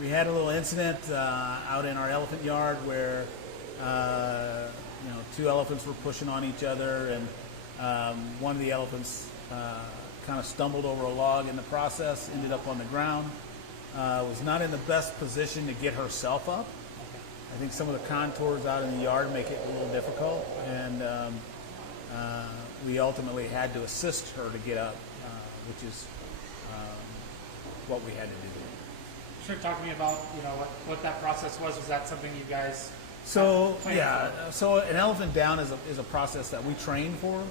We had a little incident out in our elephant yard where two elephants were pushing on each other, and one of the elephants kind of stumbled over a log in the process, ended up on the ground. Was not in the best position to get herself up. I think some of the contours out in the yard make it a little difficult, and we ultimately had to assist her to get up, which is what we had to do. Sure, talk to me about what that process was. Was that something you guys? So so an elephant down is a process that we train for.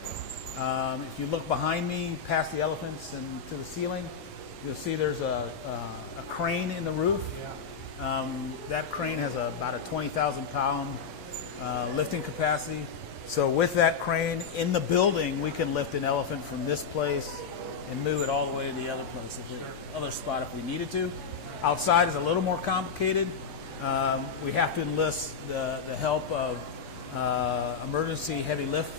If you look behind me, past the elephants and to the ceiling, you'll see there's a crane in the roof. Yeah. That crane has about a 20,000 pound lifting capacity. So with that crane in the building, we can lift an elephant from this place and move it all the way to the other place, other spot if we needed to. Outside is a little more complicated. We have to enlist the help of emergency heavy lift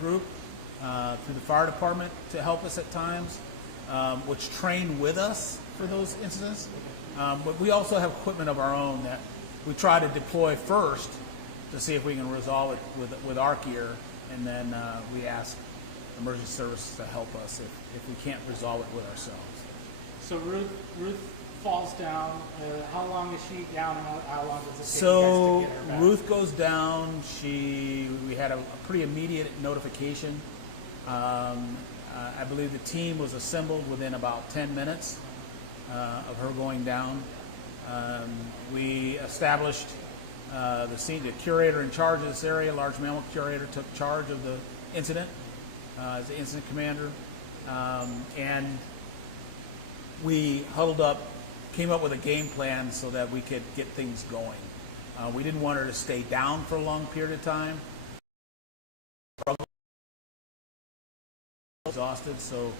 group through the fire department to help us at times, which train with us for those incidents. But we also have equipment of our own that we try to deploy first to see if we can resolve it with our gear, and then we ask emergency services to help us if we can't resolve it with ourselves. So Ruth falls down. How long is she down, and how long does it take So you guys to get her back? Ruth goes down. We had a pretty immediate notification. I believe the team was assembled within about 10 minutes of her going down. We established the curator in charge of this area, large mammal curator, took charge of the incident as the incident commander, and we huddled up, came up with a game plan so that we could get things going. We didn't want her to stay down for a long period of time. Exhausted, so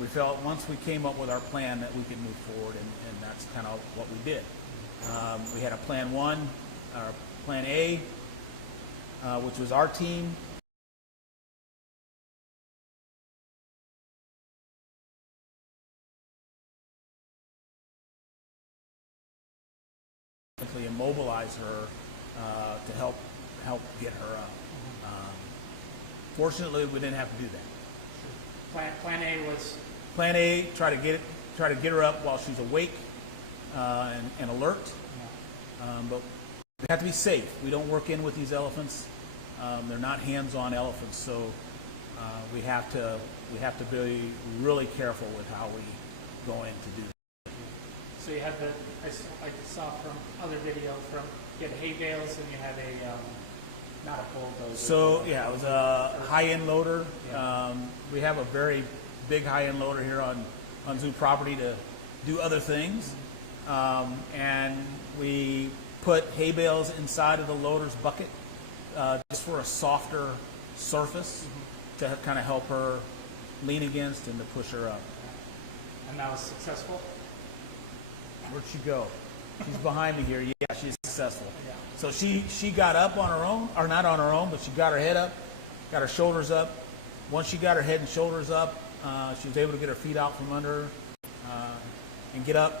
we felt once we came up with our plan that we could move forward, and that's kind of what we did. We had a plan one, or plan A, which was our team. Immobilize her to help get her up. Fortunately, we didn't have to do that. Plan A was? Plan A, try to get her up while she's awake and alert. But we have to be safe. We don't work in with these elephants. They're not hands-on elephants, so we have to be really careful with how we go in to do that. So you had I saw from other video, you had hay bales and you had not a bulldozer. So yeah, it was a high-end loader. Yeah. We have a very big high-end loader here on zoo property to do other things, and we put hay bales inside of the loader's bucket just for a softer surface to kind of help her lean against and to push her up. And that was successful? Where'd she go? She's behind me here. Yeah, she's successful. Yeah. So she got up on her own, or not on her own, but she got her head up, got her shoulders up. Once she got her head and shoulders up, she was able to get her feet out from under her and get up.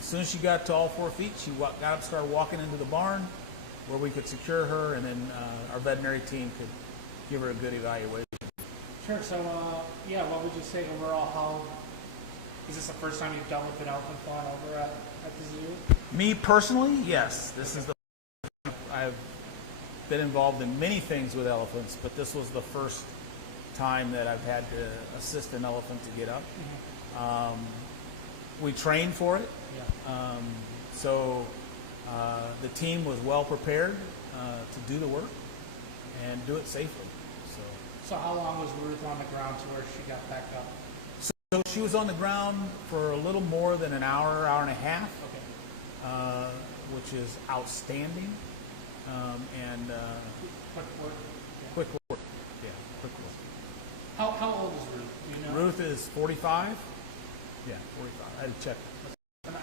As soon as she got to all 4 feet, she got up, started walking into the barn where we could secure her, and then our veterinary team could give her a good evaluation. Sure. So, what would you say overall? Is this the first time you've dealt with an elephant falling over at the zoo? Me personally, yes. This is I've been involved in many things with elephants, but this was the first time that I've had to assist an elephant to get up. Mm-hmm. We trained for it, so the team was well prepared to do the work and do it safely. So how long was Ruth on the ground to where she got back up? So she was on the ground for a little more than an hour and a half, which is outstanding. And quick work. Quick work. Yeah, quick work. How old is Ruth? Do you know? Ruth is 45. Yeah, 45. I had to check.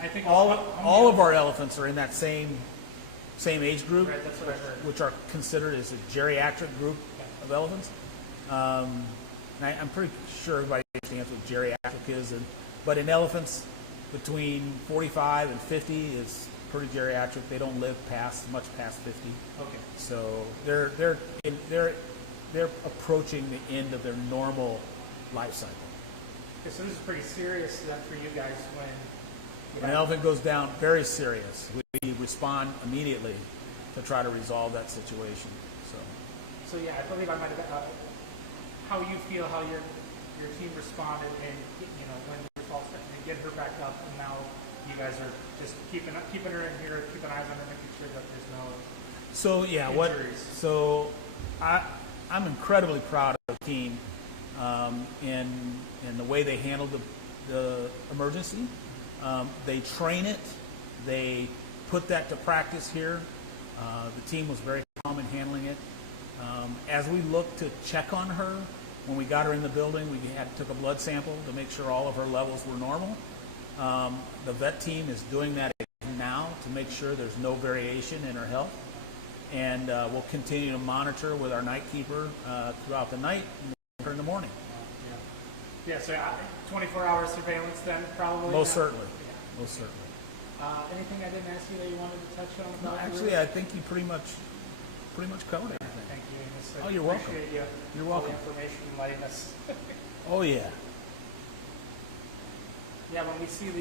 I think all of our elephants are in that same age group, right, that's what I heard. which are considered as a geriatric group of elephants. And I'm pretty sure everybody understands what geriatric is, but in elephants, between 45 and 50 is pretty geriatric. They don't live much past 50. Okay. So they're approaching the end of their normal life cycle. Okay, so this is pretty serious then for you guys when When an elephant goes down, very serious. We respond immediately to try to resolve that situation. So yeah, I believe I might have how you feel, how your team responded, and when the results to get her back up, and now you guys are just keeping her in here, keeping eyes on her, making sure that there's no So yeah, injuries. I'm incredibly proud of the team in the way they handled the emergency. They train it. They put that to practice here. The team was very calm in handling it. As we looked to check on her, when we got her in the building, we took a blood sample to make sure all of her levels were normal. The vet team is doing that now to make sure there's no variation in her health. And we'll continue to monitor with our night keeper throughout the night and in the morning. Yeah, so 24-hour surveillance then, probably? Most now? certainly. Yeah. Most certainly. Anything I didn't ask you that you wanted to touch on? No, actually, I think you pretty much covered everything. Thank you, Amos. Oh, you're welcome. Appreciate you. You're All welcome. the information and letting us. Oh, yeah. Yeah, when we see the